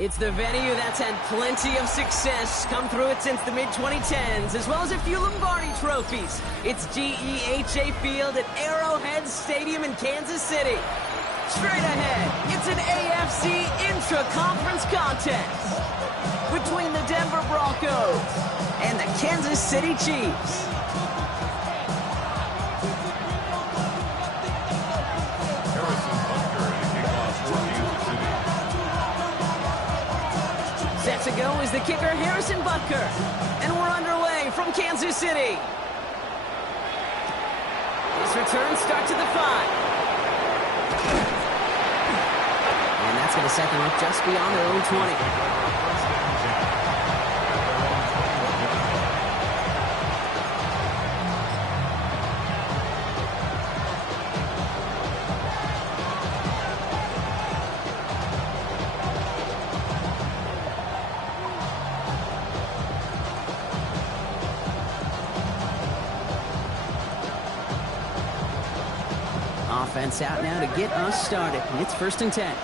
It's the venue that's had plenty of success, come through it since the mid-2010s, as well as a few Lombardi trophies. It's GEHA Field at Arrowhead Stadium in Kansas City. Straight ahead, it's an AFC intra-conference contest between the Denver Broncos and the Kansas City Chiefs. Set to go is the kicker, Harrison Butker. And we're underway from Kansas City. This return starts at the 5. And that's going to set them up just beyond their own 20. Offense out now to get us started. It's 1st and 10.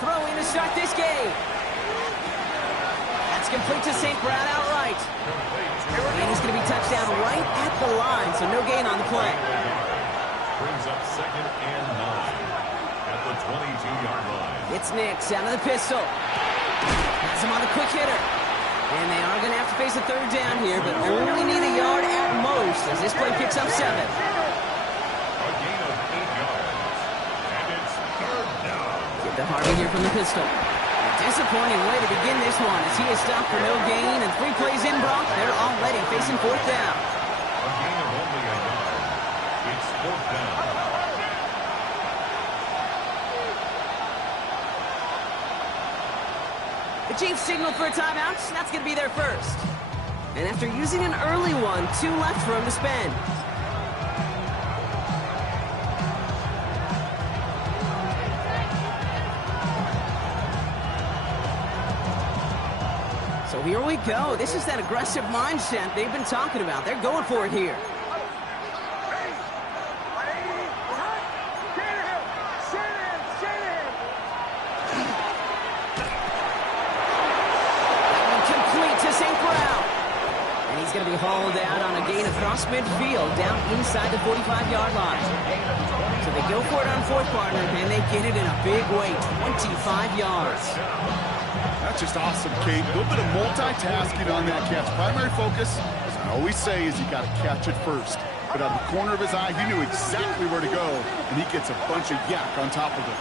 Throwing to start this game. That's complete to St. Brown outright. And he's going to be touched down right at the line, so no gain on the play. Brings up 2nd and 9 at the 22-yard line. It's Nix out of the pistol. Has him on the quick hitter. And they are going to have to face a 3rd down here, but only need a yard at most as this play picks up 7. A gain of 8 yards. And it's 3rd down. Get to Harvey here from the pistol. A disappointing way to begin this one as he is stopped for no gain, and 3 plays in, Brock. They're already facing 4th down. A gain of only a yard. It's 4th down. The Chiefs signal for a timeout. That's going to be their first. And after using an early one, 2 left for him to spend. So here we go. This is that aggressive mindset they've been talking about. They're going for it here. He's going to be hauled out on a gain across midfield, down inside the 45-yard line. So they go for it on 4th, partner, and they get it in a big way, 25 yards. That's just awesome, Kate. A little bit of multitasking on that catch. Primary focus, as I always say, is you got to catch it first. But out of the corner of his eye, he knew exactly where to go, and he gets a bunch of yak on top of it.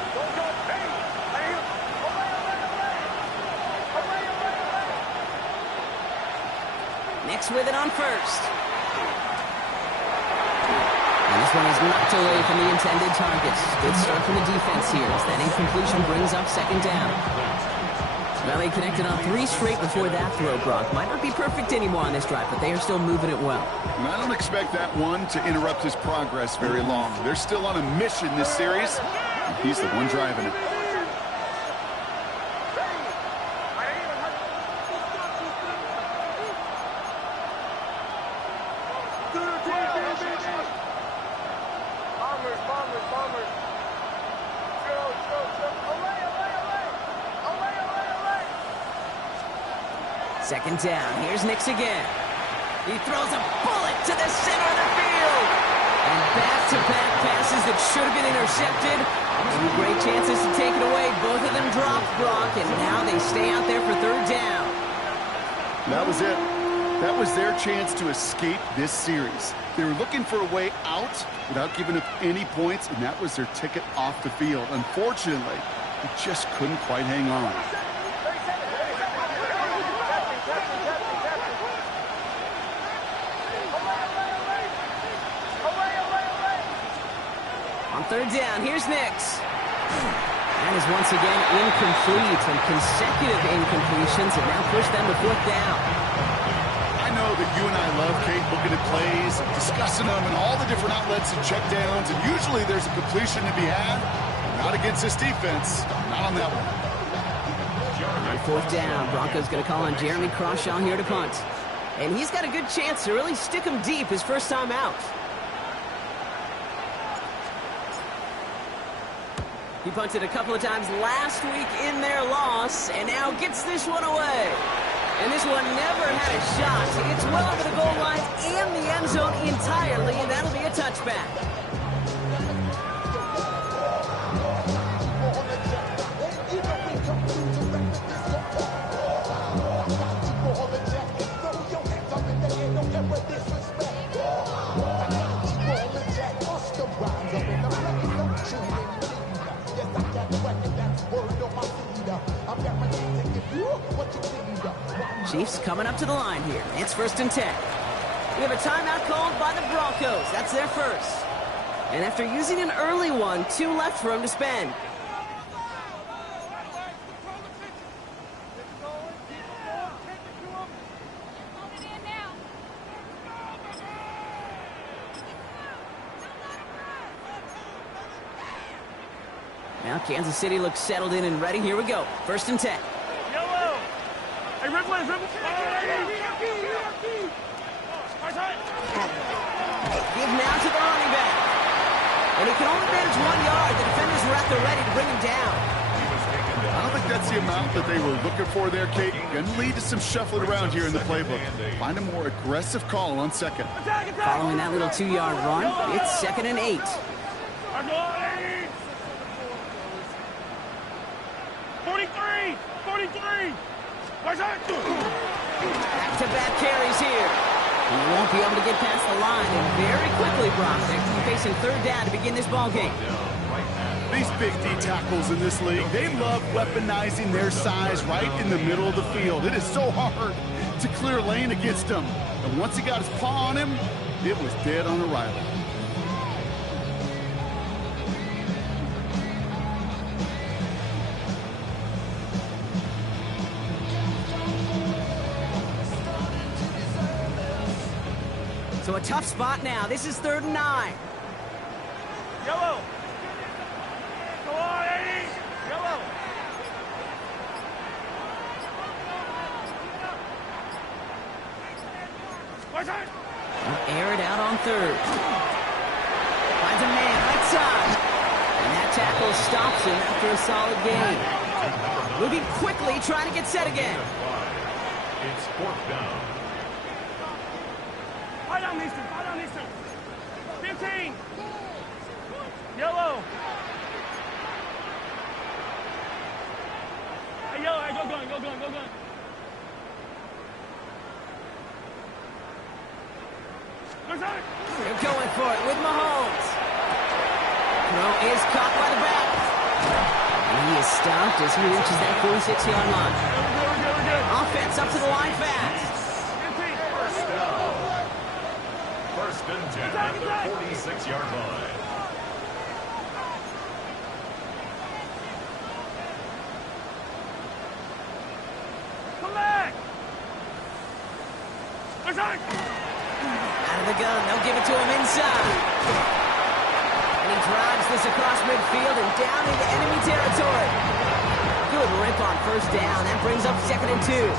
Nix with it on 1st. And this one is knocked away from the intended targets. Good start from the defense here as that incompletion brings up 2nd down. Well, they connected on 3 straight before that throw, Brock. Might not be perfect anymore on this drive, but they are still moving it well. And I don't expect that one to interrupt his progress very long. They're still on a mission this series, and he's the one driving it. Second down. Here's Nix again. He throws a bullet to the center of the field. And back-to-back passes that should have been intercepted. 2 great chances to take it away. Both of them dropped, Brock, and now they stay out there for 3rd down. That was it. That was their chance to escape this series. They were looking for a way out without giving up any points, and that was their ticket off the field. Unfortunately, they just couldn't quite hang on. On 3rd down, here's Nix. That is once again incomplete, and consecutive incompletions have now pushed them to 4th down. I know that you and I love, Kate, looking at plays, discussing them, and all the different outlets and checkdowns, and usually there's a completion to be had. Not against this defense. Not on that one. On 4th down, Broncos going to call on Jeremy Crawshaw here to punt. And he's got a good chance to really stick him deep his first time out. He punted a couple of times last week in their loss, and now gets this one away. And this one never had a shot. It's well over the goal line and the end zone entirely, and that'll be a touchback. Chiefs coming up to the line here. It's 1st and 10. We have a timeout called by the Broncos. That's their first. And after using an early one, 2 left for him to spend. Now Kansas City looks settled in and ready. Here we go. 1st and 10. Give now to the running back. And he can only manage 1 yard. The defenders were at the ready to bring him down. I don't think that's the amount that they were looking for there, Kate. Going to lead to some shuffling around here in the playbook. Find a more aggressive call on 2nd. Following that little 2-yard run, it's 2nd and 8. 43! Back-to-back carries here. He won't be able to get past the line, and very quickly, Brock, they're facing 3rd down to begin this ball game. These big D tackles in this league, they love weaponizing their size right in the middle of the field. It is so hard to clear lane against them. And once he got his paw on him, it was dead on arrival. So a tough spot now. This is 3rd and 9. Yellow. Go on, 80. Yellow. Air it out on 3rd. Finds a man right side. And that tackle stops him after a solid gain. Moving quickly, trying to get set again. It's 4th down. Fight on, Easton. 15. Yellow. Hey, yellow. Hey, go gun. They're going for it with Mahomes. Throw is caught by the back. And he is stopped as he reaches that 46-yard line. Offense up to the line fast. 1st and 10 at the 46-yard line. Come back! Out of the gun, they'll give it to him inside. And he drives this across midfield and down into enemy territory. Good rip on 1st down. That brings up 2nd and 2.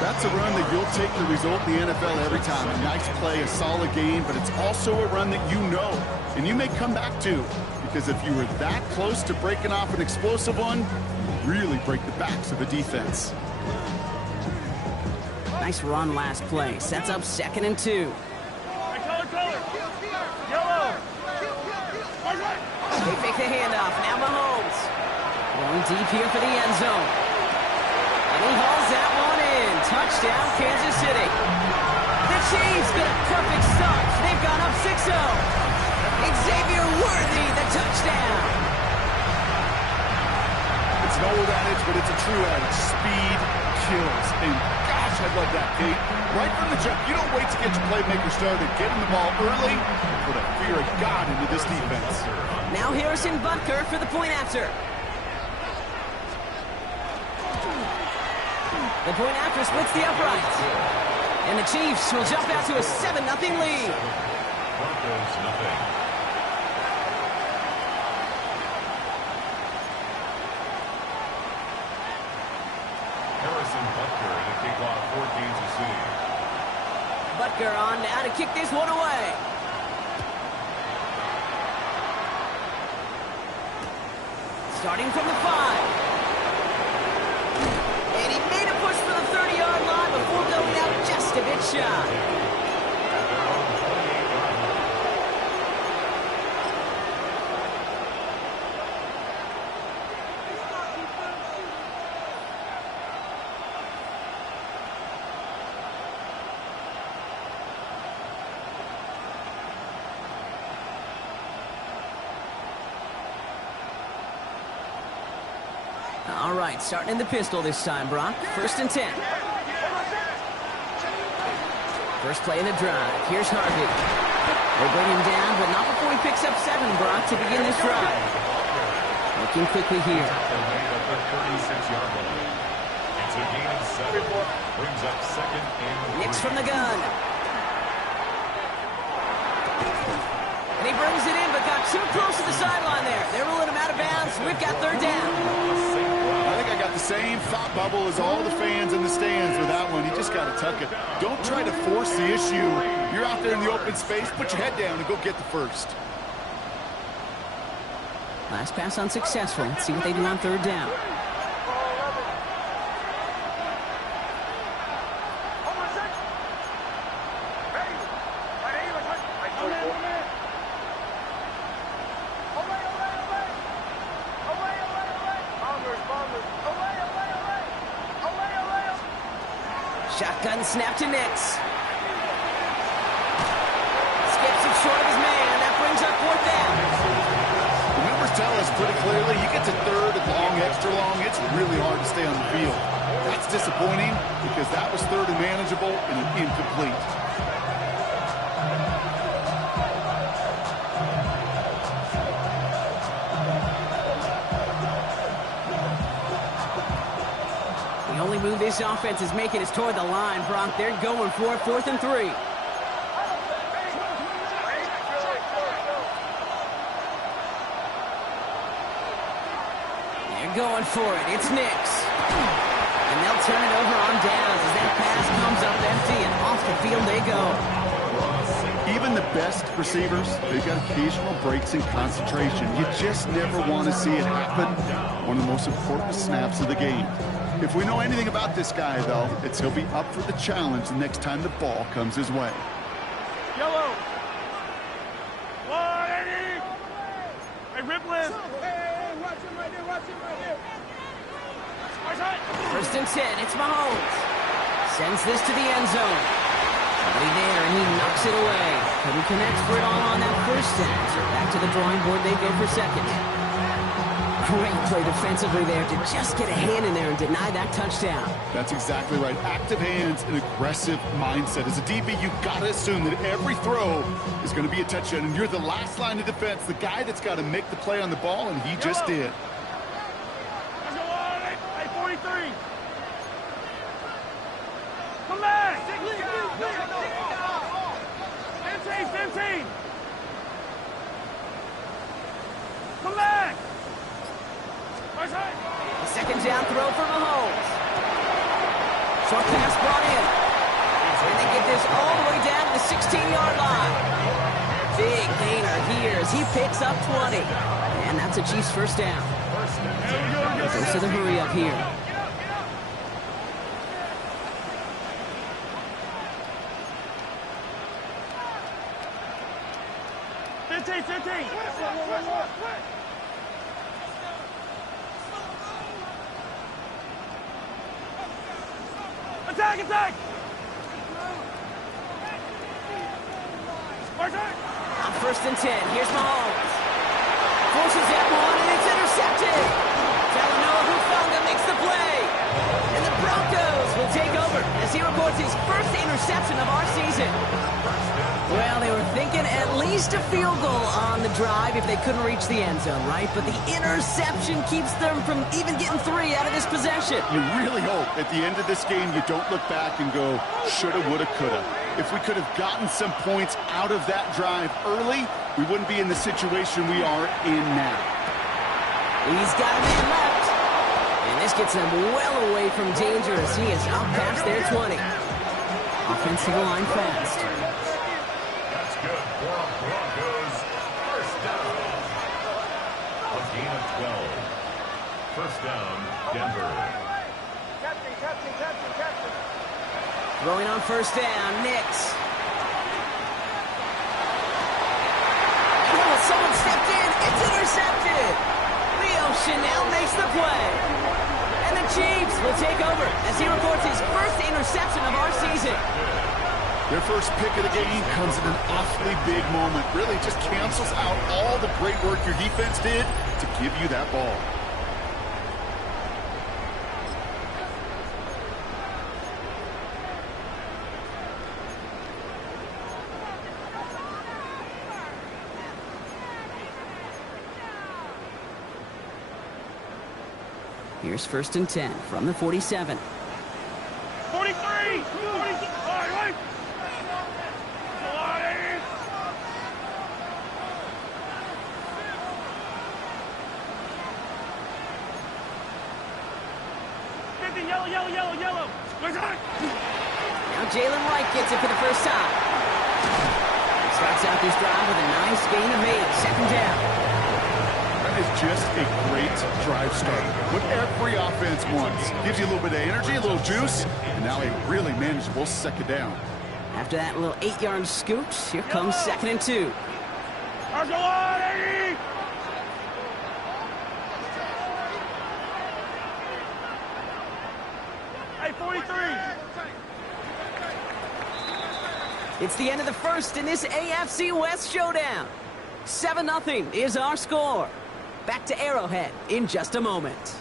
That's a run that you'll take the result in the NFL every time. A nice play, a solid game, but it's also a run that you know and you may come back to, because if you were that close to breaking off an explosive one, you really break the backs of the defense. Nice run last play. Sets up 2nd and 2. Hey, color. Yellow. They fake the handoff. Now Mahomes. Going deep here for the end zone. And he hauls that one in. Touchdown, Kansas City. The Chiefs get a perfect start. They've gone up 6-0. Xavier Worthy, the touchdown. It's an old adage, but it's a true adage. Speed kills. And gosh, I love that, Kate. Right from the jump, you don't wait to get your playmaker started. Get him the ball early. Put a fear of God into this defense. Now Harrison Butker for the point after. The point after splits the uprights. And the Chiefs will jump out to a 7-0 lead. Broncos nothing. Harrison Butker in a kickoff for Kansas City. Butker on now to kick this one away. starting from the 5. And he made a push for the 30-yard line before going out just a bit shy. All right, starting in the pistol this time, Brock. 1st and 10. First play of the drive. Here's Harvey. They bring him down, but not before he picks up 7, Brock, to begin this drive. Looking quickly here. It's a gain of 7. Brings up 2nd and 3. Nix from the gun. And he brings it in, but got too close to the sideline there. They're ruling him out of bounds. We've got 3rd down. I think I got the same thought bubble as all the fans in the stands with that one. You just got to tuck it. Don't try to force the issue. You're out there in the open space. Put your head down and go get the first. Last pass unsuccessful. Let's see what they do on 3rd down. Shotgun snap to Nix. Skips it short of his man, and that brings up 4th down. The numbers tell us pretty clearly, you get to 3rd and long, extra long, it's really hard to stay on the field. That's disappointing because that was 3rd and manageable and an incomplete. The only move this offense is making is toward the line, Brock. They're going for it, 4th and 3. They're going for it. It's Nix. And they'll turn it over on downs as that pass comes up empty, and off the field they go. Even the best receivers, they've got occasional breaks in concentration. You just never want to see it happen. One of the most important snaps of the game. If we know anything about this guy, though, it's he'll be up for the challenge the next time the ball comes his way. Yellow. Hey, Riplin. Hey, watch him right there, watch him right there. 1st and 10, it's Mahomes. Sends this to the end zone. Somebody there, and he knocks it away. Couldn't connect for it all on that 1st down. So back to the drawing board, they go for 2nd. Great play defensively there to just get a hand in there and deny that touchdown. That's exactly right. Active hands and aggressive mindset. As a DB, you've got to assume that every throw is going to be a touchdown, and you're the last line of defense, the guy that's got to make the play on the ball, and he just did. Let's go on, 43. Come back. 15. Come back. The 2nd down throw for Mahomes. Short pass brought in. And they get this all the way down to the 16-yard line. Big gainer here as he picks up 20. And that's a Chiefs 1st down. Goes to the hurry up here. Attack! On 1st and 10, here's Mahomes. Forces that one, and it's intercepted. Talanoa Hufanga makes the play. And the Broncos will take over as he records his 1st interception of our season. Well, they were thinking at least a field goal on the drive if they couldn't reach the end zone, right? But the interception keeps them from even getting 3 out of this possession. You really hope at the end of this game you don't look back and go, shoulda, woulda, coulda. If we could have gotten some points out of that drive early, we wouldn't be in the situation we are in now. He's got a man left. And this gets them well away from danger as he is out past their 20. Offensive line fast. That's good for Broncos. 1st down. A gain of 12. First down, Denver. Throwing on first down, Nix. Oh, someone stepped in. It's intercepted. Leo Chanel makes the play. And the Chiefs will take over as he reports his first interception of our season. Their first pick of the game comes at an awfully big moment. Really just cancels out all the great work your defense did to give you that ball. Here's first and 10 from the 47. 43! 43! Wait! Yellow. Now Jalen Wright gets it for the first time. Starts out this drive with a nice gain of 8. Second down. That is just a great drive start. What every offense wants. Gives you a little bit of energy, a little juice, and now a really manageable second down. After that little 8-yard scoot, here comes second and 2. Hey, 43! It's the end of the first in this AFC West showdown. 7-0 is our score. Back to Arrowhead in just a moment.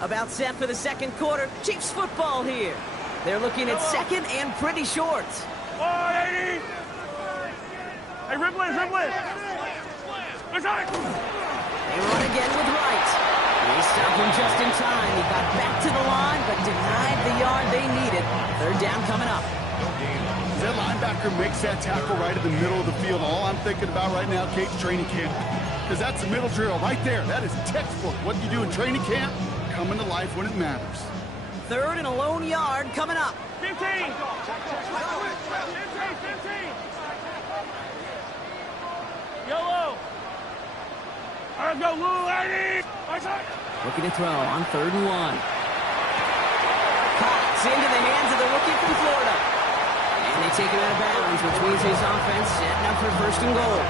About set for the second quarter. Chiefs football here. They're looking at second and pretty short. 180! Hey, Ripley! They run again with Wright. They stopped him just in time. He got back to the line, but denied the yard they needed. Third down coming up. As that linebacker makes that tackle right in the middle of the field, all I'm thinking about right now, Kate's training camp. Because that's the middle drill right there. That is textbook. What you do in training camp, coming to life when it matters. Third and a lone yard coming up. 15! 15! Yellow! Let's go, Lou, lady! Looking to throw on 3rd and 1. Caught into the hands of the rookie from Florida. And they take him out of bounds, which means his offense setting up for first and goal.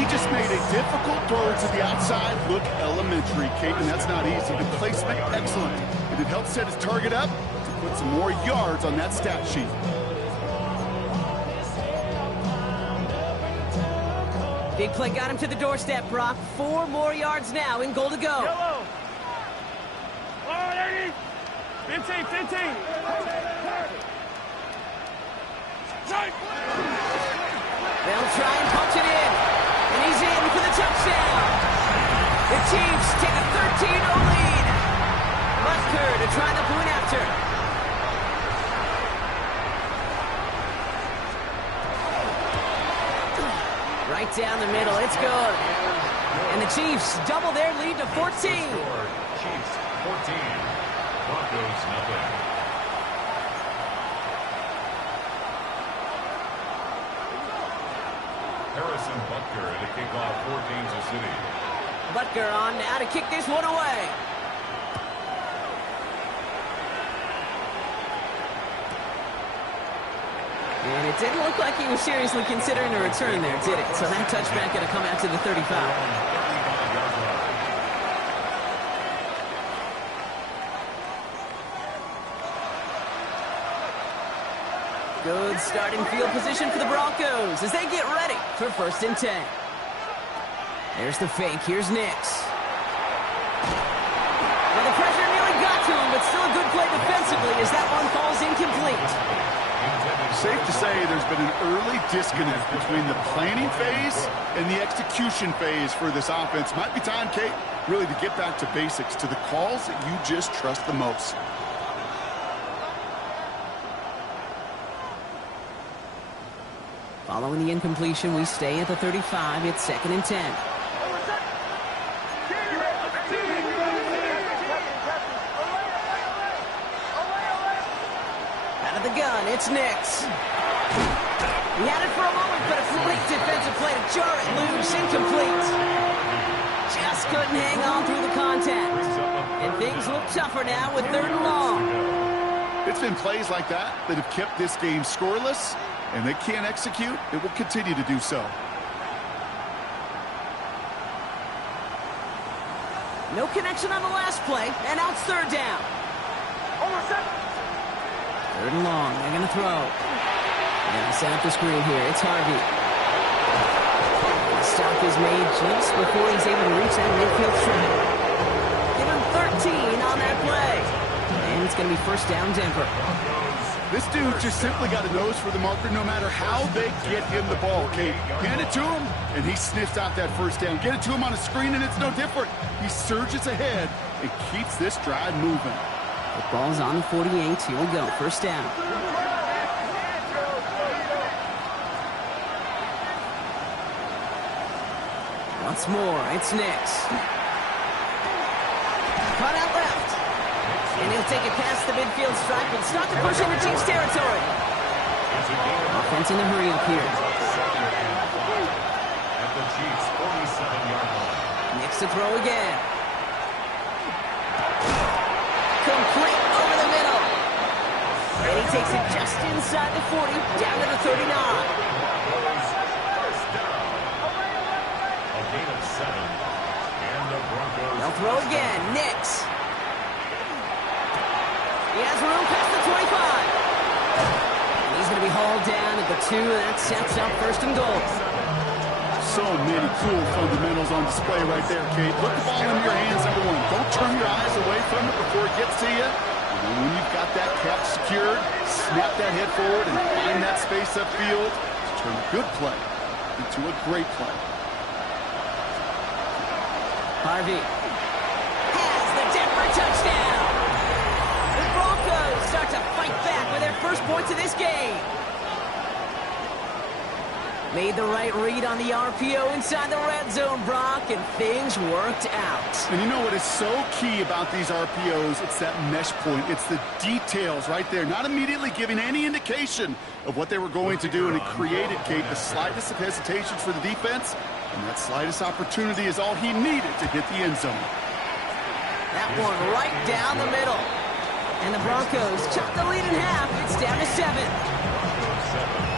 He just made a difficult throw to the outside look elementary, Kate, and that's not easy. The placement, excellent. And it helped set his target up to put some more yards on that stat sheet. Big play got him to the doorstep, Brock. 4 more yards now in goal to go. Yellow! 180! 15! They'll try and punch it in. And he's in for the touchdown. The Chiefs take a 13-0 lead. Butker to try the point after. Right down the middle. It's good. And the Chiefs double their lead to 14. Chiefs 14. Broncos nothing. Harrison Butker to kick off for Kansas City. Butker on now to kick this one away. And it didn't look like he was seriously considering a return there, did it? So that touchback going to come out to the 35. Good starting field position for the Broncos as they get ready for 1st and 10. There's the fake. Here's Nix. Well, the pressure nearly got to him, but still a good play defensively as that one falls incomplete. Safe to say there's been an early disconnect between the planning phase and the execution phase for this offense. Might be time, Kate, really to get back to basics, to the calls that you just trust the most. Following the incompletion, we stay at the 35. It's 2nd and 10. the gun, it's Nix. He had it for a moment, but a great defensive play to jar it loose, incomplete. Just couldn't hang on through the contact. And things look tougher now with 3rd and long. It's been plays like that that have kept this game scoreless, and they can't execute. It will continue to do so. No connection on the last play, and now it's 3rd down. 3rd and long, they're going to throw. They're going to set up the screen here. It's Harvey. The stop is made just before he's able to reach that midfield strike. Give him 13 on that play. And it's going to be 1st down, Denver. This dude just simply got a nose for the marker no matter how they get him the ball, Kate. Hand it to him, and he sniffs out that 1st down. Get it to him on a screen, and it's no different. He surges ahead and keeps this drive moving. The ball's on the 48. Here we go. 1st down. Once more, it's Nix. Cut out left. And he'll take it past the midfield stripe and start to push into Chiefs territory. Offense in a hurry up here. At the Chiefs' 47-yard line. Nix to throw again. Complete over the middle. And he takes it just inside the 40, down to the 39. First down. A gain of 7. And the Broncos. They'll throw again. Nix. He has room past the 25. And he's going to be hauled down at the 2, and that sets up 1st and goal. So many cool fundamentals on display right there, Kate. Put the ball in your hands, number 1. Don't turn your eyes away from it before it gets to you. And then when you've got that catch secured, snap that head forward and find that space upfield to turn a good play into a great play. Harvey has the Denver touchdown. The Broncos start to fight back with their 1st points of this game. Made the right read on the RPO inside the red zone, Brock, and things worked out. And you know what is so key about these RPOs? It's that mesh point. It's the details right there. Not immediately giving any indication of what they were going to do, and it created, Kate, the slightest of hesitations for the defense, and that slightest opportunity is all he needed to hit the end zone. That one right down the middle. And the Broncos chop the lead in half. It's down to 7. Broncos 7.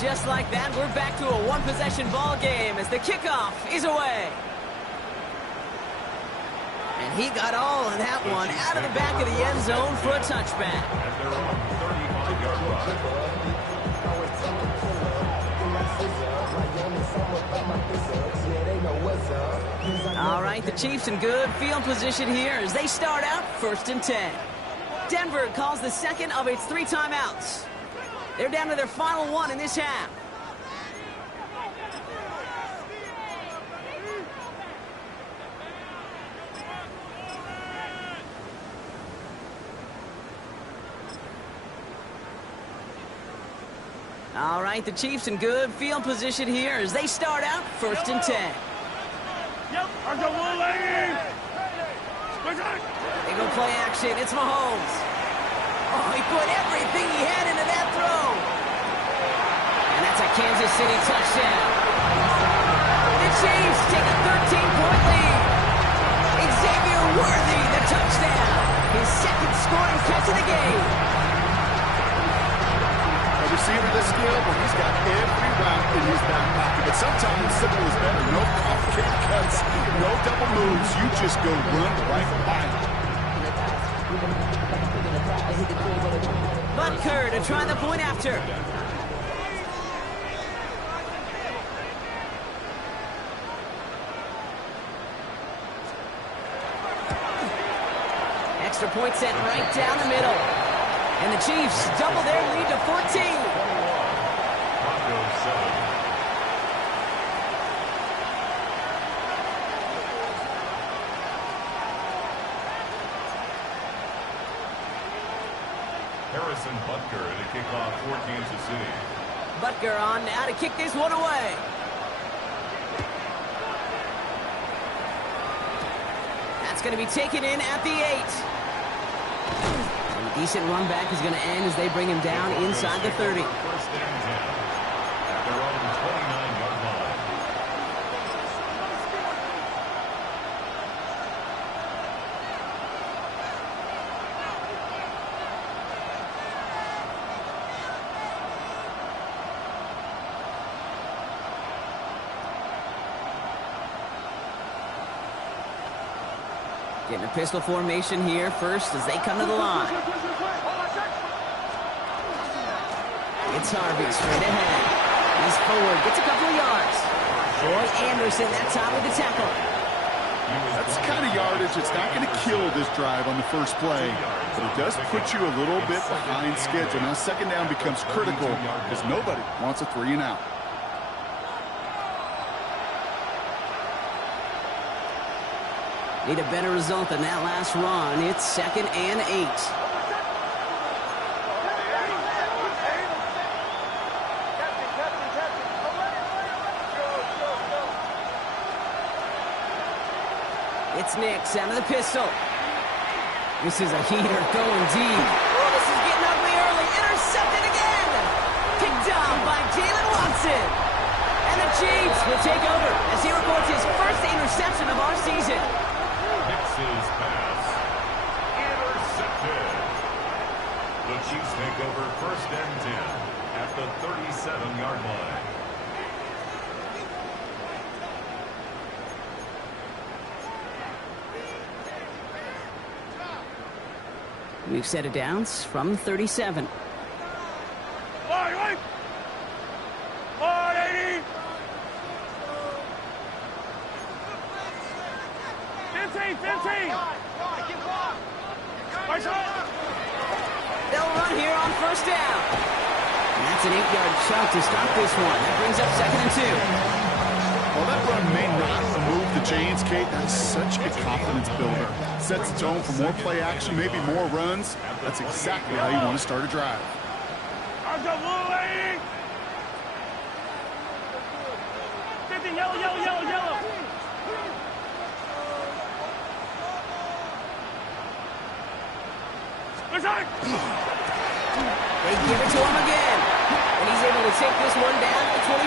Just like that, we're back to a 1-possession ball game as the kickoff is away. And he got all of that one out of the back of the end zone for a touchback. At their own 35-yard line. All right, the Chiefs in good field position here as they start out 1st and 10. Denver calls the 2nd of its 3 timeouts. They're down to their final 1 in this half. All right, the Chiefs in good field position here as they start out 1st and 10. Yep, on the wall, lady. They go play action. It's Mahomes. Oh, he put everything he had into that throw. And that's a Kansas City touchdown. The Chiefs take a 13-point lead. Xavier Worthy, the touchdown. His 2nd scoring catch of the game. A receiver this skilled, but he's got every route in his back pocket. But sometimes simple is better. No complicated cuts, no double moves. You just go run right by him. Butker to try the point after. Extra point set right down the middle. And the Chiefs double their lead to 14. Broncos 7. Harrison Butker to kick off for Kansas City. Butker on now to kick this one away. That's going to be taken in at the 8. And a decent run back is going to end as they bring him down inside the 30. First and 10 at their own 29-yard line. Getting a pistol formation here first as they come to the line. It's Harvey straight ahead. He's forward, gets a couple of yards. Roy Anderson that time with the tackle. That's the kind of yardage that's not going to kill this drive on the first play, but it does put you a little bit behind schedule. Now second down becomes critical because nobody wants a 3 and out. Need a better result than that last run. It's 2nd and 8. It's Nix out of the pistol. This is a heater going deep. Oh, this is getting ugly early. Intercepted again. Picked off by Jalen Watson. And the Chiefs will take over as he records his first interception of our season. Nix's pass intercepted. The Chiefs take over first and 10 at the 37-yard line. We've set it downs from 37. 15. They'll run here on first down. And that's an 8-yard shot to start this one. That brings up 2nd and 2. Well, that run may not remove the chains, Kate. That's such a confidence builder. Sets the tone for more play action, maybe more runs. That's exactly how you want to start a drive. Let's go, blue lady. 50, yellow. They give it to him again. And he's able to take this one down to 25.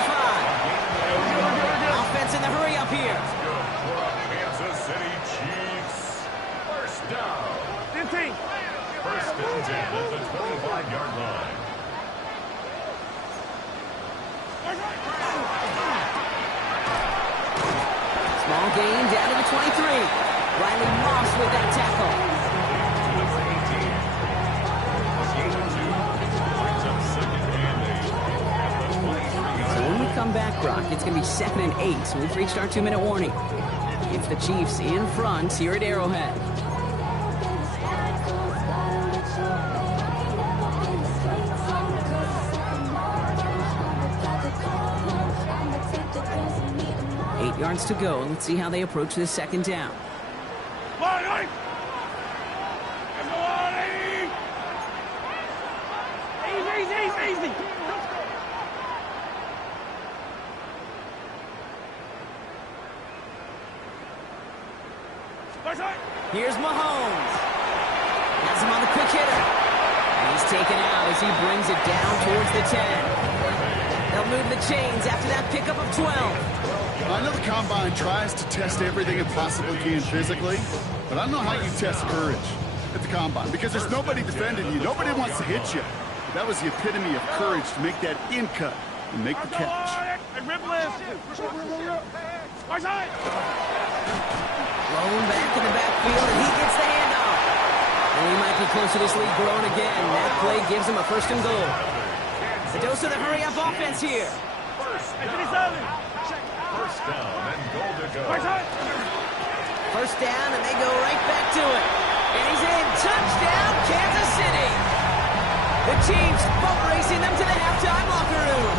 Offense in the hurry up here. Kansas City Chiefs. First down. 15. First and 10 at the 25-yard line. Small gain down to the 23. Riley Moss with that tackle. So when we come back, Brock, it's going to be 2nd and 8. So we've reached our 2-minute warning. It's the Chiefs in front here at Arrowhead. Yards to go. Let's see how they approach this second down. Easy. Here's Mahomes. Has him on the quick hitter. And he's taken out as he brings it down towards the 10. They'll move the chains after that pickup of 12. I know the Combine tries to test everything it possibly can physically, but I don't know how you test courage at the Combine because there's nobody defending you. Nobody wants to hit you. But that was the epitome of courage to make that in cut and make the catch. Blown back in the backfield, and he gets the handoff. And he might be close to this lead growing again. That play gives him a first and goal. A dose of the hurry-up offense here. First down and goal to go. First down, and they go right back to it. And he's in. Touchdown, Kansas City. The Chiefs boat racing them to the halftime locker room.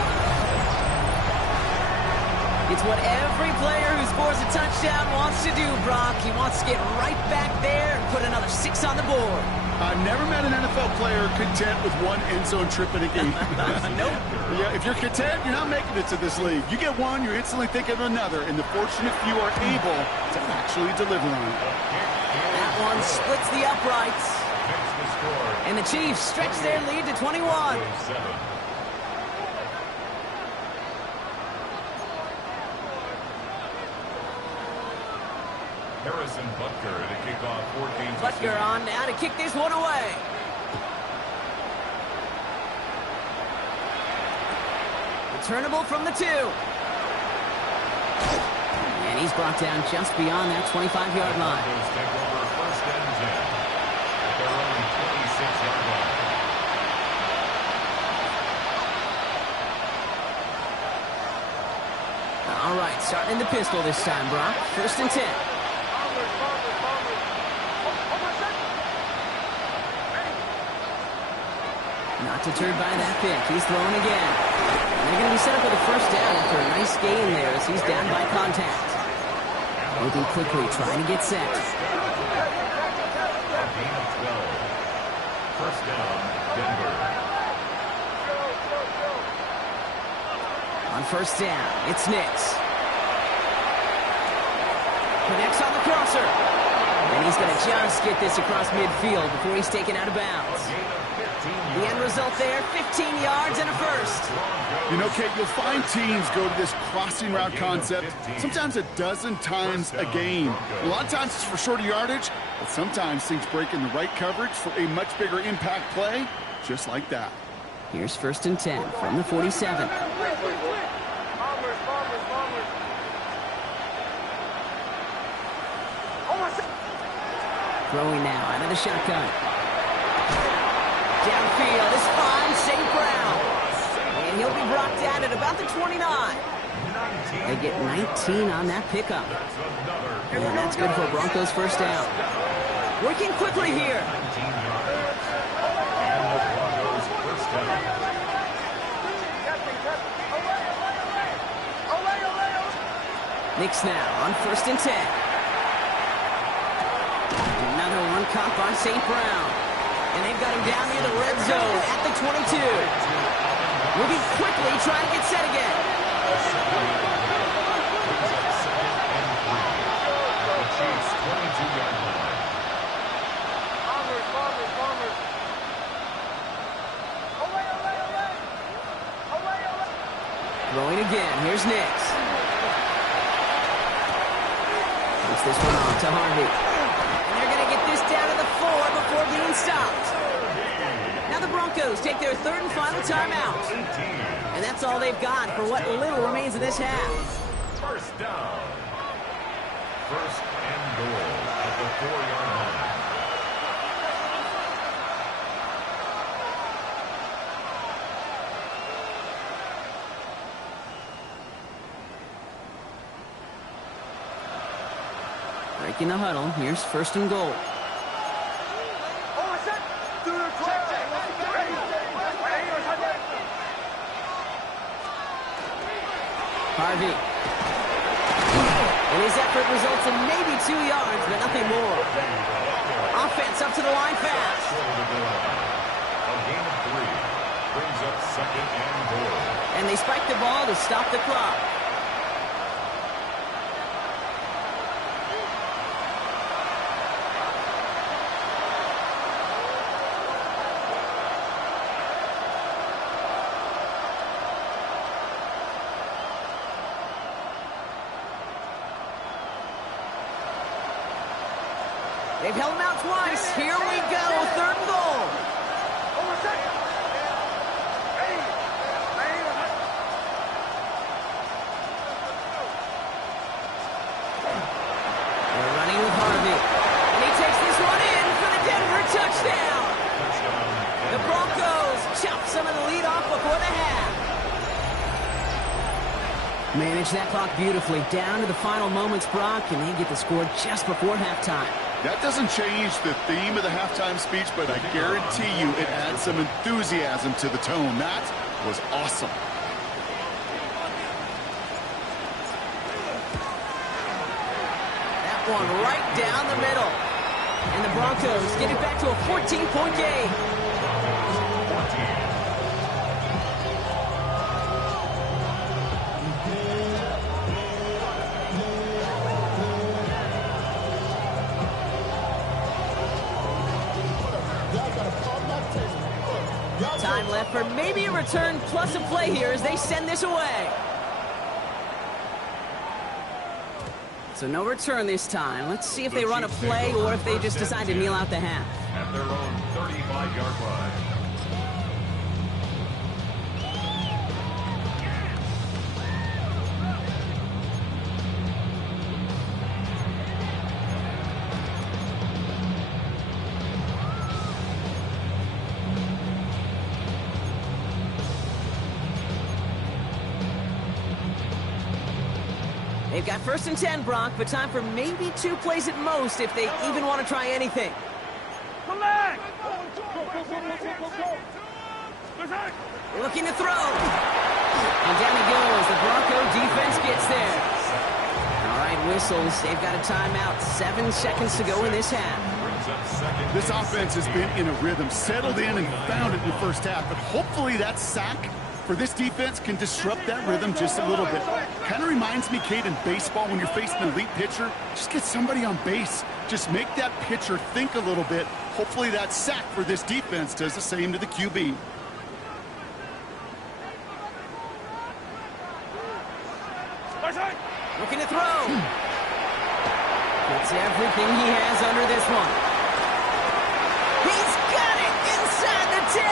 It's what every player who scores a touchdown wants to do, Brock. He wants to get right back there and put another 6 on the board. I've never met an NFL player content with one end zone trip in a game. Nope. Yeah, if you're content, you're not making it to this league. You get one, you're instantly thinking of another, and the fortunate few are able to actually deliver on it. That one splits the uprights. And the Chiefs stretch their lead to 21. Harrison Butker to kick off 14. Butker on now to kick this one away. Returnable from the 2. And he's brought down just beyond that 25-yard line. Take over first and 10 at their own 26-yard line. All right, starting in the pistol this time, Brock. First and 10. Not deterred by that pick. He's throwing again. And they're going to be set up with a first down after a nice gain there as he's down by contact. Moving quickly, trying to get set. A gain of 12. First down, Denver. On first down, it's Nix. Connects on the crosser. And he's going to just get this across midfield before he's taken out of bounds. The end result there, 15 yards and a first. You know, Kate, you'll find teams go to this crossing route concept sometimes a dozen times a game. A lot of times it's for shorter yardage, but sometimes things break in the right coverage for a much bigger impact play, just like that. Here's first and 10 from the 47. Throwing now out of the shotgun. Downfield is fine, St. Brown. And he'll be brought down at about the 29. They get 19 on that pickup. And that's good for Broncos first down. Working quickly here. Nix now on first and 10. Another one caught by St. Brown. And they've got him down near the red zone at the 22. Moving quickly, trying to get set again. The Chiefs 22-yard line. Throwing again. Here's Nix. Puts this one off to Harvey. And they're going to get this down to the 4 before being stopped. Now the Broncos take their third and final timeout. And that's all they've got for what little remains of this half. First down. First and goal at the 4-yard line. Breaking the huddle. Here's first and goal. Harvey. And his effort results in maybe 2 yards, but nothing more. Offense up to the line fast. A gain of 3 brings up second and goal. And they spike the ball to stop the clock. They've held him out twice. Here we go. Third and goal. They're running with Harvey. And he takes this one in for the Denver touchdown. The Broncos chop some of the lead off before the half. Manage that clock beautifully. Down to the final moments, Brock, and they get the score just before halftime. That doesn't change the theme of the halftime speech, but I guarantee you it adds some enthusiasm to the tone. That was awesome. That one right down the middle. And the Broncos get it back to a 14-point game. Time left for maybe a return plus a play here as they send this away. So no return this time. Let's see if they run a play or if they just decide to kneel out the half. At their own 35-yard line. They've got 1st and 10, Brock, but time for maybe 2 plays at most if they even want to try anything. Come back! Looking to throw. And down he goes. The Bronco defense gets there. All right, whistles. They've got a timeout. 7 seconds to go in this half. This offense has been in a rhythm, settled in and found it in the first half, but hopefully that sack for this defense can disrupt that rhythm just a little bit. Kind of reminds me, Kate, in baseball when you're facing an elite pitcher, just get somebody on base. Just make that pitcher think a little bit. Hopefully that sack for this defense does the same to the QB. Looking to throw. Gets everything he has under this one. He's got it inside the 10.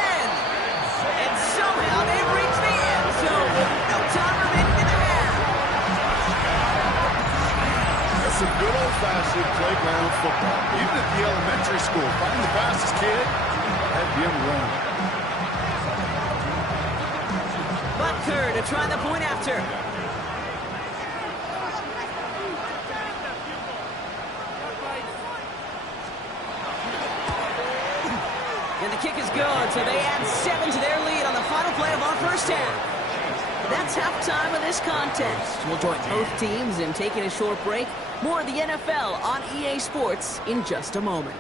And somehow they've reached the end zone with no time remaining in the half. That's some good old-fashioned playground football. Even at the elementary school, find the fastest kid, have him run. Butker to try the point after. And the kick is good, so they add 7 to their lead on the final play of our first half. That's halftime of this contest. We'll join both teams in taking a short break. More of the NFL on EA Sports in just a moment.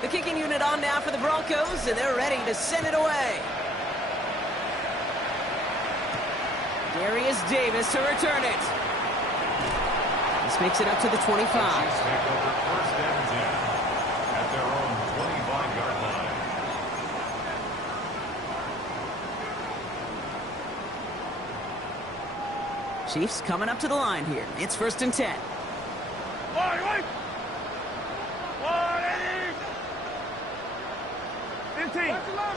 The kicking unit on now for the Broncos, and they're ready to send it away. Darius Davis to return it. This makes it up to the 25. Take over 1st and 10 at their own 25-yard line. Chiefs coming up to the line here. It's 1st and 10. Wait! 15. Throwing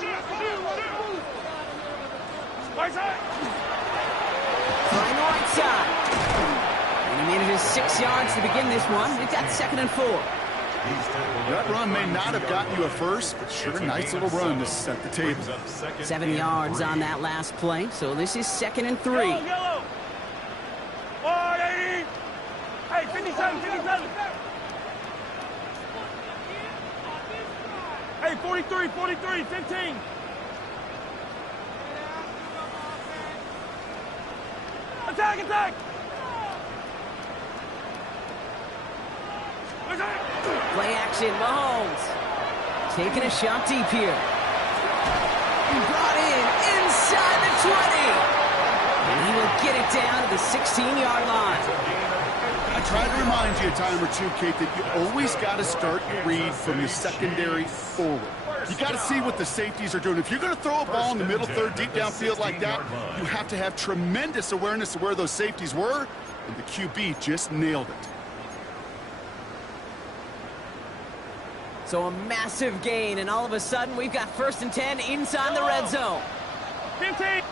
the right side. And he made it his 6 yards to begin this one. We've got 2nd and 4. That run may not have gotten you a first, but sure, nice little run to set the table. 7 yards on that last play, so this is 2nd and 3. Yellow. 180. Hey, 57. Hey, 43, 15. Attack! Play action, Mahomes. Taking a shot deep here. Brought in inside the 20. And he will get it down to the 16-yard line. I try to remind you a time or two, Kate, that you always got to start your read from the secondary forward. You got to see what the safeties are doing. If you're going to throw a ball in the middle third, deep downfield like that, you have to have tremendous awareness of where those safeties were, and the QB just nailed it. So a massive gain, and all of a sudden, we've got 1st and 10 inside the red zone. 15.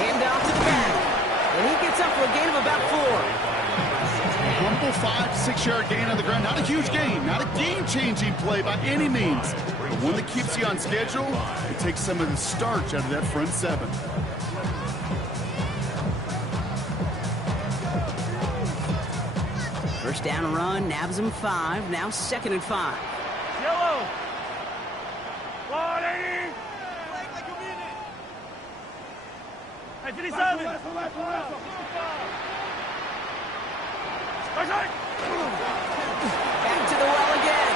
Hand off to the back. And he gets up for a gain of about 4. 5 to 6 yard gain on the ground. Not a huge gain, not a game-changing play by any means. But one that keeps you on schedule, it takes some of the starch out of that front seven. First down run, nabs him 5. Now 2nd and 5. Yellow. 180. Hey, 37. Back to the well again.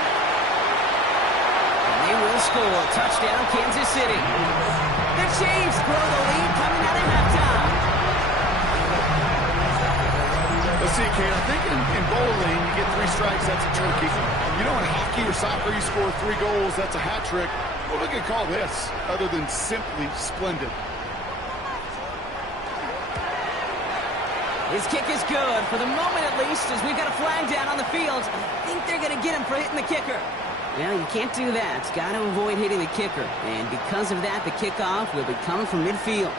And they will score. Touchdown, Kansas City. The Chiefs grow the lead coming out of halftime. Let's see, Kate, I think in bowling, you get 3 strikes, that's a turkey. You know, in hockey or soccer, you score 3 goals, that's a hat trick. What we could call this, other than simply splendid? His kick is good, for the moment at least, as we've got a flag down on the field. I think they're going to get him for hitting the kicker. Well, you can't do that. Got to avoid hitting the kicker. And because of that, the kickoff will be coming from midfield.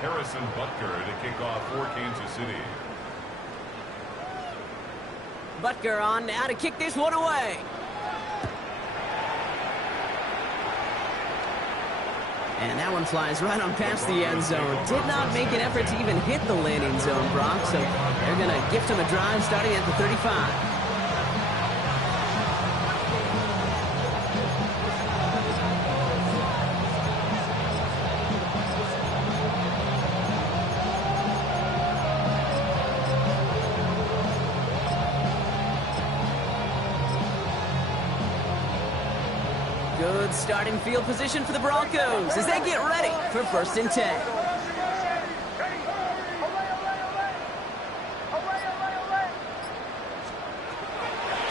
Harrison Butker to kick off for Kansas City. Butker on now to kick this one away. And that one flies right on past the end zone. Did not make an effort to even hit the landing zone, Brock. So they're going to gift him a drive starting at the 35. Good starting field position for the Broncos as they get ready for 1st and 10.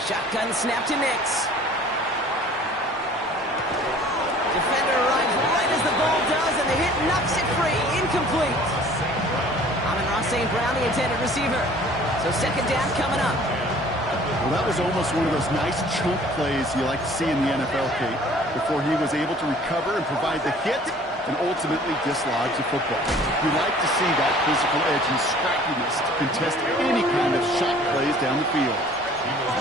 Shotgun snap to Nix. Defender arrives right as the ball does, and the hit knocks it free. Incomplete. Amon-Ra St. Brown, the intended receiver. So 2nd down coming up. Well, that was almost one of those nice chunk plays you like to see in the NFL, Kate, before he was able to recover and provide the hit and ultimately dislodge the football. You like to see that physical edge and scrappiness to contest any kind of shot plays down the field.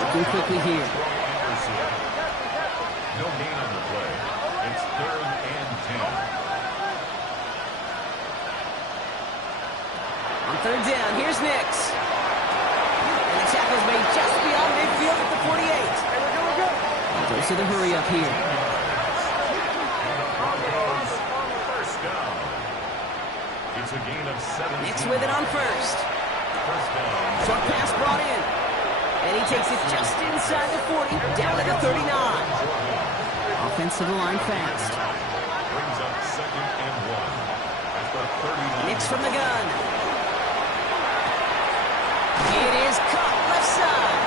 Looking quickly here. No gain on the play. It's 3rd and 10. On 3rd down, here's Nix. And the tackle's made just beyond midfield at the 48. He goes to the hurry up here. First down. It's a gain of 7. Nix with it on 1st. First down. Short pass brought in. And he takes it just inside the 40, down to the 39. Offensive line fast. Brings up 2nd and 1. At the 39. Nix from the gun. It is caught left side.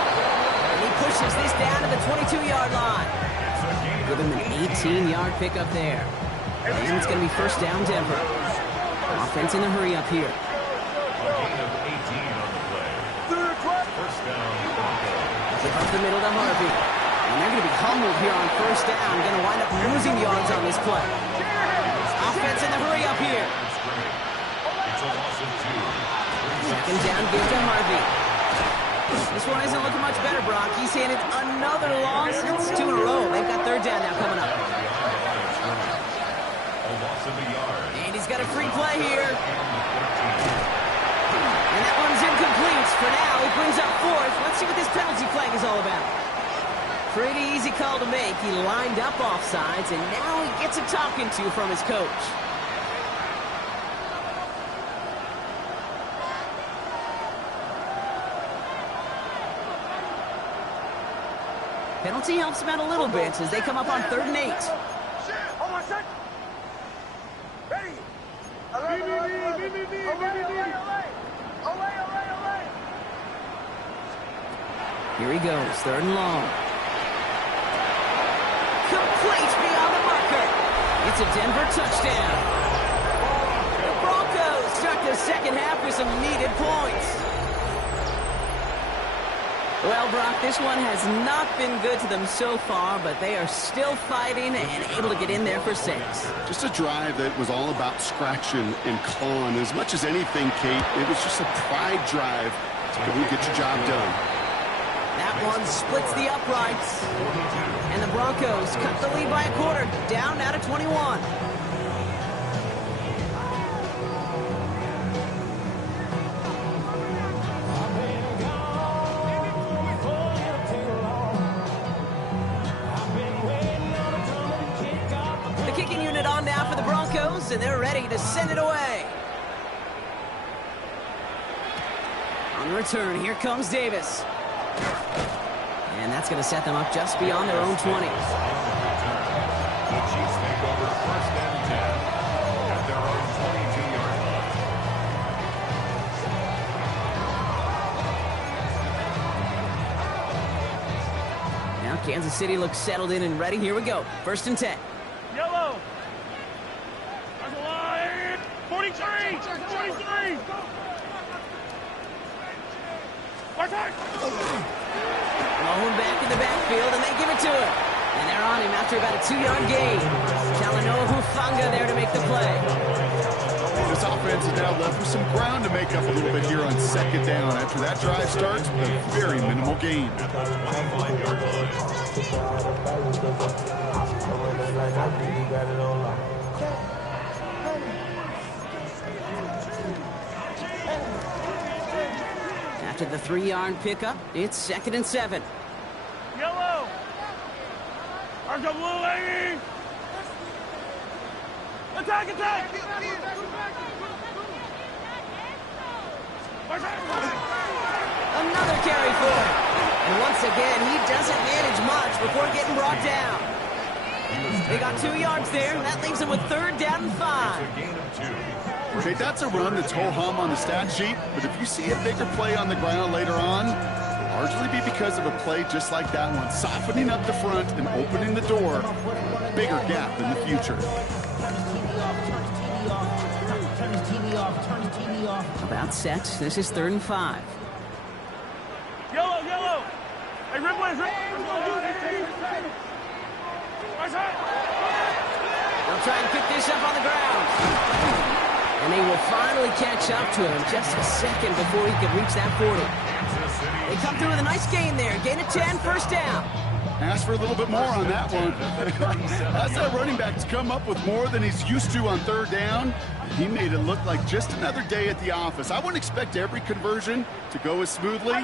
And he pushes this down to the 22-yard line. Give him an 18-yard pickup there. And it's going to be 1st down Denver. Offense in a hurry up here. A gain of 18 on the play. First down. Give up the middle to Harvey. And they're going to be humbled here on 1st down. Going to wind up losing yards on this play. Offense in the hurry up here. It's a loss of 2. 2nd down, give to Harvey. This one isn't looking much better, Brock. He's handed another loss. It's 2 in a row. They've got 3rd down now coming up. A loss of a yard. And he's got a free play here. And that one's incomplete. For now, he brings up 4th. Let's see what this penalty flag is all about. Pretty easy call to make. He lined up offsides, and now he gets a talking to from his coach. Penalty helps him out a little bit as they come up on 3rd and 8. Hold on a sec. Ready. Here he goes, 3rd and long. Complete beyond the marker. It's a Denver touchdown. The Broncos start the 2nd half with some needed points. Well, Brock, this one has not been good to them so far, but they are still fighting and able to get in there for 6. Just a drive that was all about scratching and clawing. As much as anything, Kate, it was just a pride drive to go and get your job done. That one splits the uprights. And the Broncos cut the lead by a quarter, down now to 21. And they're ready to send it away. On the return, here comes Davis. And that's going to set them up just beyond their own 20. The Chiefs take over 1st and 10 at their own 22-yard line. Now Kansas City looks settled in and ready. Here we go. 1st and 10. Yellow. 43! 43! Lone back in the backfield, and they give it to him. And they're on him after about a 2-yard gain. Talanoa Hufanga there to make the play. This offense is now left with some ground to make up a little bit here on 2nd down. After that drive starts with a very minimal gain. At the 25-yard line. After the 3-yard pickup, it's 2nd and 7. Yellow. RWA. Attack, attack. Another carry for him. And once again, he doesn't manage much before getting brought down. They got 2 yards there, and that leaves them with 3rd down and 5. Okay, that's a run that's ho-hum on the stat sheet, but if you see a bigger play on the ground later on, it'll largely be because of a play just like that one, softening up the front and opening the door, bigger gap in the future. About set. This is 3rd and 5. Yellow, yellow. Hey, Ripley. They'll try and pick this up on the ground. And they will finally catch up to him just a second before he could reach that 40. They come through with a nice gain there. Gain of 10, 1st down. Ask for a little bit more on that one. That's that running back to come up with more than he's used to on 3rd down. He made it look like just another day at the office. I wouldn't expect every conversion to go as smoothly.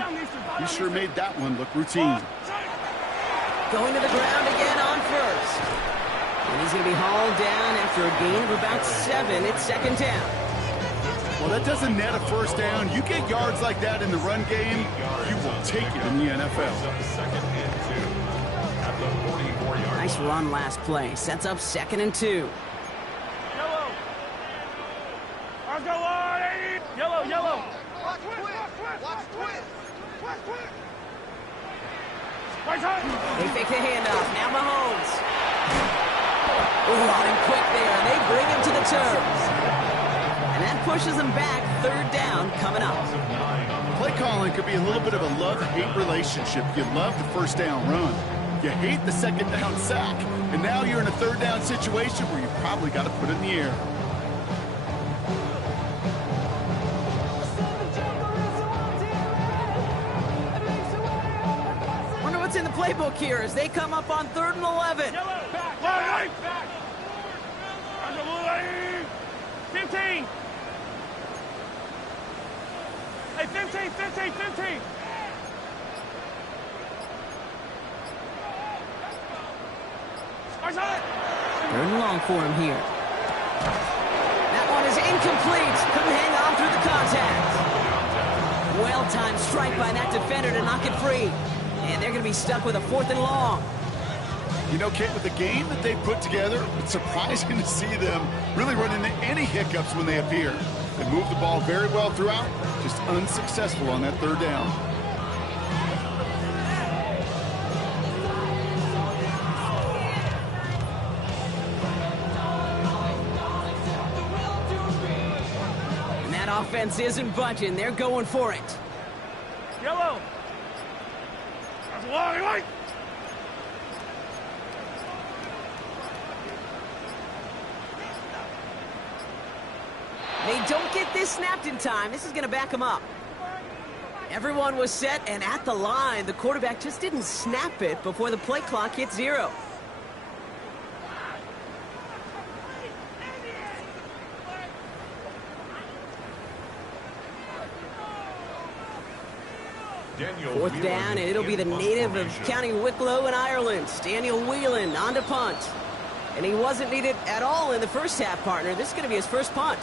He sure made that one look routine. Going to the ground again on 1st. And he's going to be hauled down after a gain of about 7. It's 2nd down. Well, that doesn't net a 1st down. You get yards like that in the run game, you will take it in the NFL. Nice run last play. Sets up 2nd and 2. Yellow. Yellow, yellow. Watch twist. They fake the handoff. Now Mahomes. On him quick there. They bring him to the turf. And that pushes them back. 3rd down coming up. Play calling could be a little bit of a love-hate relationship. You love the 1st down run. You hate the 2nd down sack. And now you're in a 3rd down situation where you probably got to put it in the air. Wonder what's in the playbook here as they come up on 3rd and 11. Yellow. Back. 15. Hey, 15. 3rd and long for him here. That one is incomplete. Couldn't hang on through the contact. Well-timed strike by that defender to knock it free. And they're going to be stuck with a 4th and long. You know, Kate, with the game that they put together, it's surprising to see them really run into any hiccups when they appear. They move the ball very well throughout, just unsuccessful on that 3rd down. And that offense isn't budging. They're going for it. Yellow. They don't get this snapped in time. This is going to back them up. Everyone was set and at the line. The quarterback just didn't snap it before the play clock hit 0. Fourth down, and it'll be the native of County Wicklow in Ireland, Daniel Whelan, on to punt. And he wasn't needed at all in the first half, partner. This is going to be his first punt.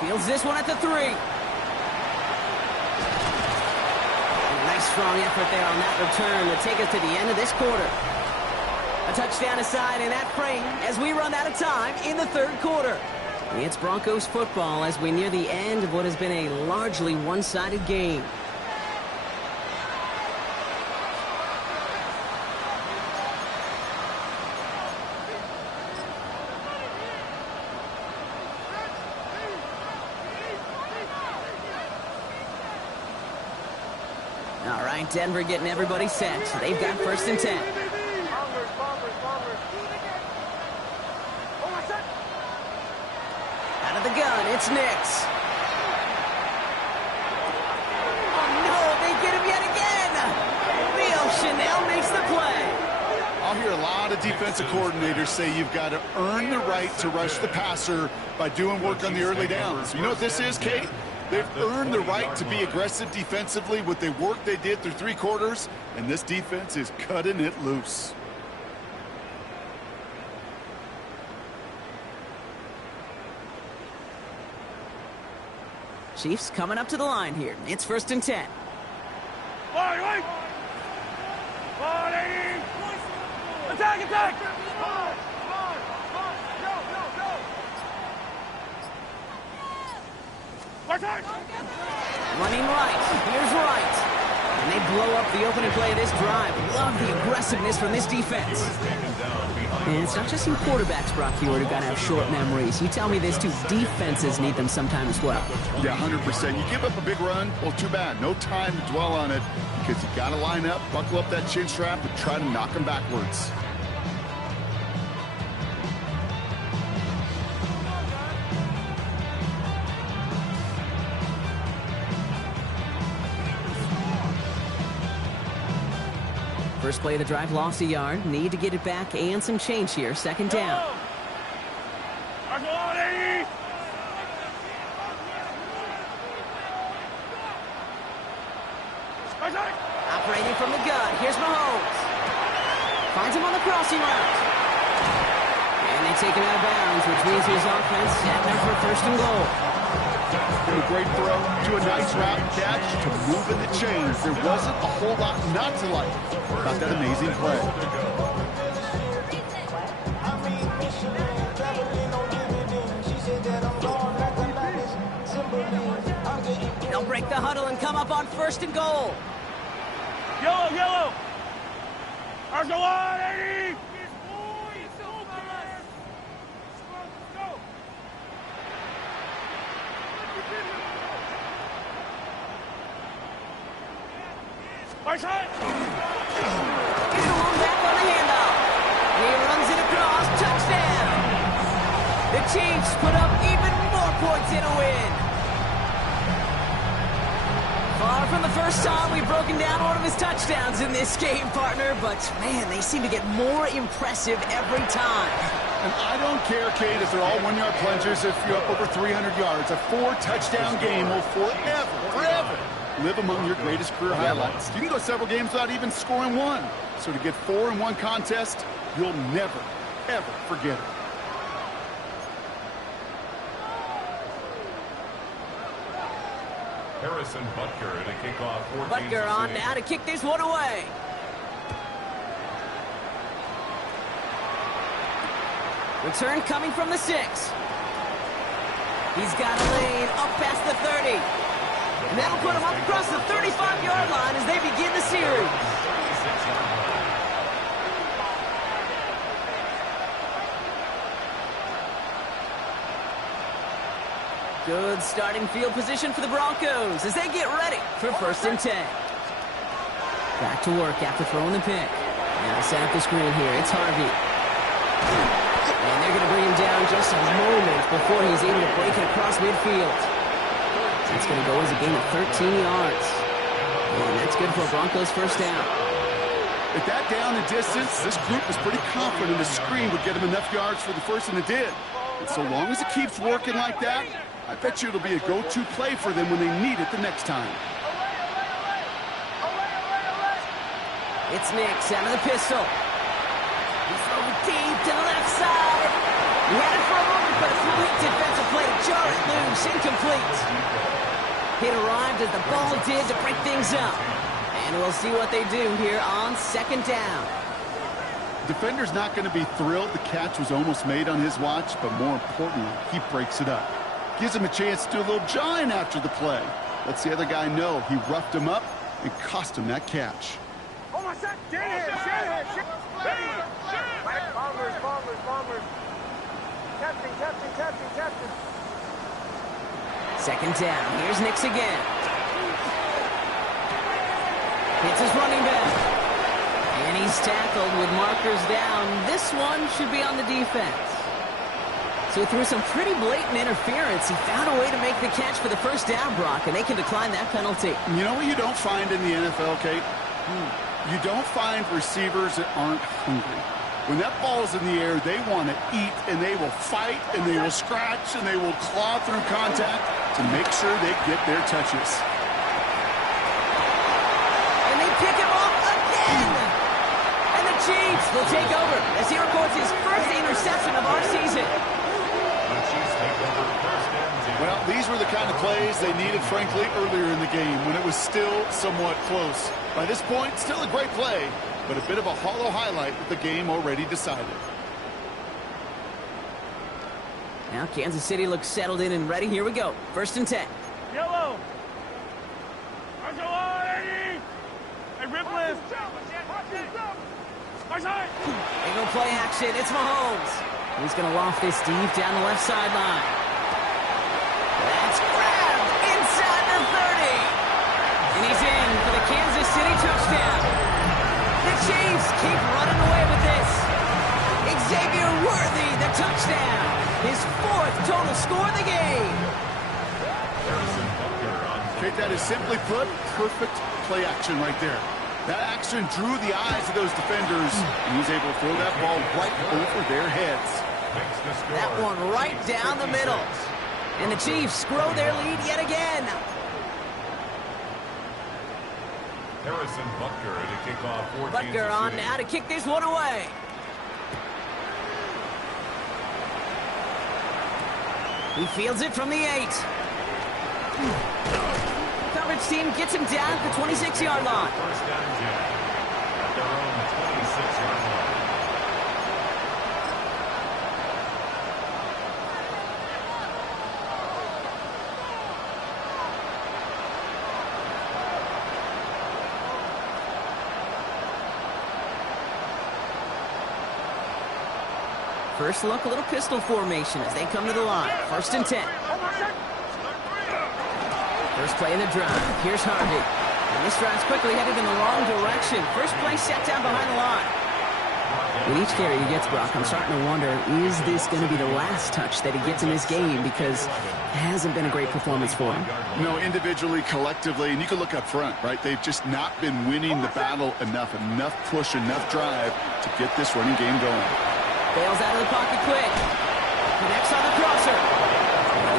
Fields this one at the 3. Nice strong effort there on that return to take us to the end of this quarter. A touchdown aside in that frame as we run out of time in the third quarter. It's Broncos football as we near the end of what has been a largely one-sided game. All right, Denver getting everybody set. They've got 1st and 10. Out of the gun, it's Nix. Oh, no, they get him yet again. Leo Chanel makes the play. I'll hear a lot of defensive coordinators say you've got to earn the right to rush the passer by doing work on the early downs. You know what this is, Kate? They've earned the right to be aggressive defensively with the work they did through 3 quarters, and this defense is cutting it loose. Chiefs coming up to the line here. It's 1st and 10. Attack, attack! Running right. Here's right. And they blow up the opening play of this drive. Love the aggressiveness from this defense. And it's not just you quarterbacks, Brock Hewitt, who got to have short memories. You tell me this too. Defenses need them sometimes as well. Yeah, 100%. You give up a big run, well, too bad. No time to dwell on it because you got to line up, buckle up that chin strap, and try to knock them backwards. First play of the drive, lost a yard. Need to get it back and some change here. 2nd down. Operating from the gun. Here's Mahomes. Finds him on the crossing route. And they take him out of bounds, which means his offense set there for 1st and goal. From a great throw to a nice route and catch to moving the chains. There wasn't a whole lot not to like about that amazing play. They'll break the huddle and come up on 1st and goal. Yellow, yellow! Arsenal 80! Here's the one back on the handoff. And he runs it across. Touchdown! The Chiefs put up even more points in a win. Far from the first time we've broken down one of his touchdowns in this game, partner, but man, they seem to get more impressive every time. And I don't care, Kate, if they're all 1-yard plungers, if you're up over 300 yards. A 4-touchdown game will forever live among your greatest career highlights. You can go several games without even scoring one. So to get 4 in one contest, you'll never, ever forget it. Harrison Butker to kick off. Butker on now to kick this one away. Return coming from the 6. He's got a lane up past the 30. And that'll put him up across the 35-yard line as they begin the series. Good starting field position for the Broncos as they get ready for 1st and 10. Back to work after throwing the pick. Now set up the screen here. It's Harvey. And they're going to bring him down just a moment before he's able to break it across midfield. That's going to go as a gain of 13 yards. And that's good for a Broncos 1st down. At that down and distance, this group was pretty confident the screen would get him enough yards for the 1st, and it did. And so long as it keeps working like that, I bet you it'll be a go-to play for them when they need it the next time. It's Nix out of the pistol. He's throwing deep to the left side. He had it for a moment, but a quick defensive play to jar it loose. Incomplete. Hit arrived as the ball did to break things up. And we'll see what they do here on 2nd down. Defender's not going to be thrilled the catch was almost made on his watch, but more importantly, he breaks it up. Gives him a chance to do a little jawing after the play. Lets the other guy know he roughed him up and cost him that catch. Bombers. Captain. 2nd down. Here's Nix again. Hits his running back. And he's tackled with markers down. This one should be on the defense. So through some pretty blatant interference, he found a way to make the catch for the 1st down, Brock, and they can decline that penalty. You know what you don't find in the NFL, Kate? You don't find receivers that aren't hungry. When that ball's in the air, they want to eat, and they will fight, and they will scratch, and they will claw through contact to make sure they get their touches. And they pick him off again! And the Chiefs will take over as he records his 1st interception of our season. Well, these were the kind of plays they needed, frankly, earlier in the game when it was still somewhat close. By this point, still a great play, but a bit of a hollow highlight with the game already decided. Now Kansas City looks settled in and ready. Here we go. 1st and 10. Yellow. Hey, Ripley. They go play action. It's Mahomes. He's going to loft this deep down the left sideline. That's grabbed inside the 30. And he's in for the Kansas City touchdown. The Chiefs keep running away with this. Xavier Worthy, the touchdown. His 4th total score of the game. Kate, that is simply put, perfect play action right there. That action drew the eyes of those defenders, and he was able to throw that ball right over their heads. That one right down the middle. And the Chiefs grow their lead yet again. Harrison Butker to kick off for Butker on now to kick this one away. He fields it from the 8. Coverage team gets him down at the 26-yard line. 1st down and 10 at their own 26-yard line. First look, a little pistol formation as they come to the line. 1st and 10. First play in the drive. Here's Harvey. And this drive's quickly headed in the wrong direction. First play set down behind the line. With each carry he gets, Brock, I'm starting to wonder, is this going to be the last touch that he gets in this game? Because it hasn't been a great performance for him. No, individually, collectively, and you can look up front, right? They've just not been winning the battle enough push, enough drive to get this running game going. Bails out of the pocket quick. Connects on the crosser.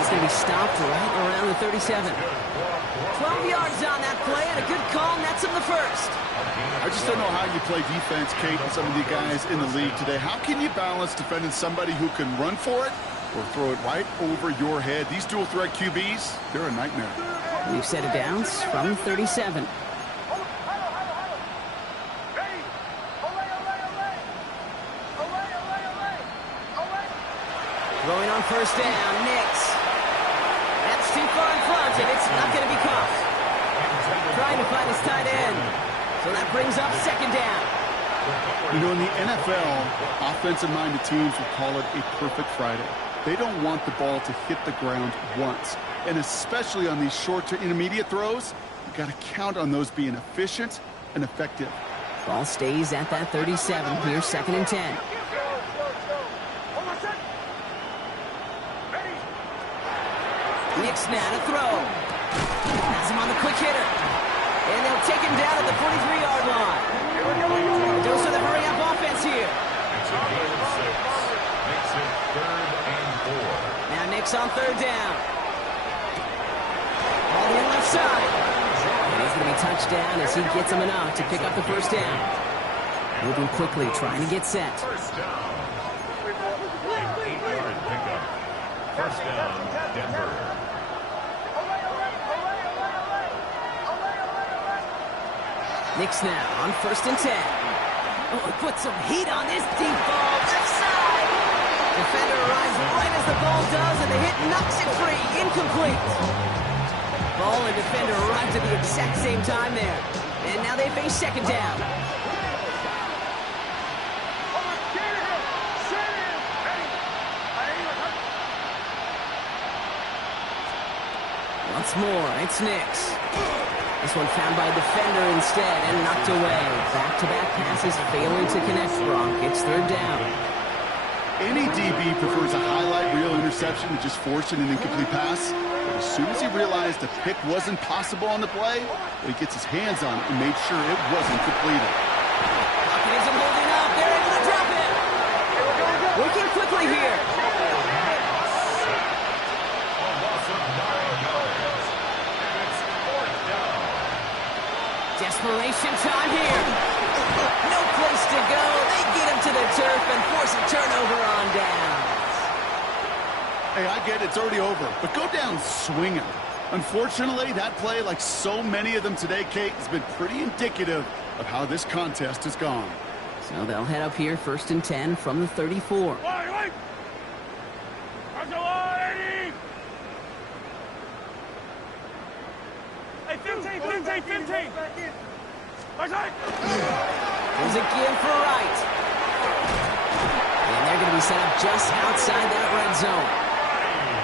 He's going to be stopped right around the 37. 12 yards on that play, and a good call nets him the 1st. I just don't know how you play defense, Kate, with some of the guys in the league today. How can you balance defending somebody who can run for it or throw it right over your head? These dual-threat QBs, they're a nightmare. We've set it down from 37. Going on 1st down, Nix. That's too far in front, and it's not going to be caught. Trying to find his tight end. So that brings up 2nd down. You know, in the NFL, offensive-minded teams will call it a perfect Friday. They don't want the ball to hit the ground once. And especially on these short to intermediate throws, you got to count on those being efficient and effective. Ball stays at that 37. Here's 2nd and 10. Nix now to throw. Has him on the quick hitter. And they'll take him down at the 43-yard line. Dose of the hurry-up offense here. It's a gain of 6. Makes it 3rd and 4. Now Nix on 3rd down. Ball to the left side. And he's going to be touched down as he gets him enough to pick up the 1st down. Moving quickly, trying to get set. 1st down. An 8-yard pickup. 1st down, Denver. Nix now on 1st and 10. Oh, put some heat on this deep ball. Left side. Defender arrives right as the ball does, and the hit knocks it free. Incomplete. Ball and defender arrived at the exact same time there. And now they face 2nd down. Once more, it's Nix. This one found by a defender instead and knocked away. Back-to-back passes failing to connect. Brock gets 3rd down. Any DB prefers a highlight reel interception to just forcing an incomplete pass. But as soon as he realized the pick wasn't possible on the play, he gets his hands on it and made sure it wasn't completed. Lockett isn't holding up. They're able to drop it. Working quickly here. Desperation time here. No place to go. They get him to the turf and force a turnover on downs. Hey, I get it's already over, but go down swinging. Unfortunately, that play, like so many of them today, Kate, has been pretty indicative of how this contest has gone. So they'll head up here 1st and 10 from the 34. Wait! Hey, 15! There's a give for right. And they're going to be set up just outside that red zone.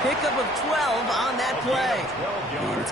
Pickup of 12 on that play. And it's going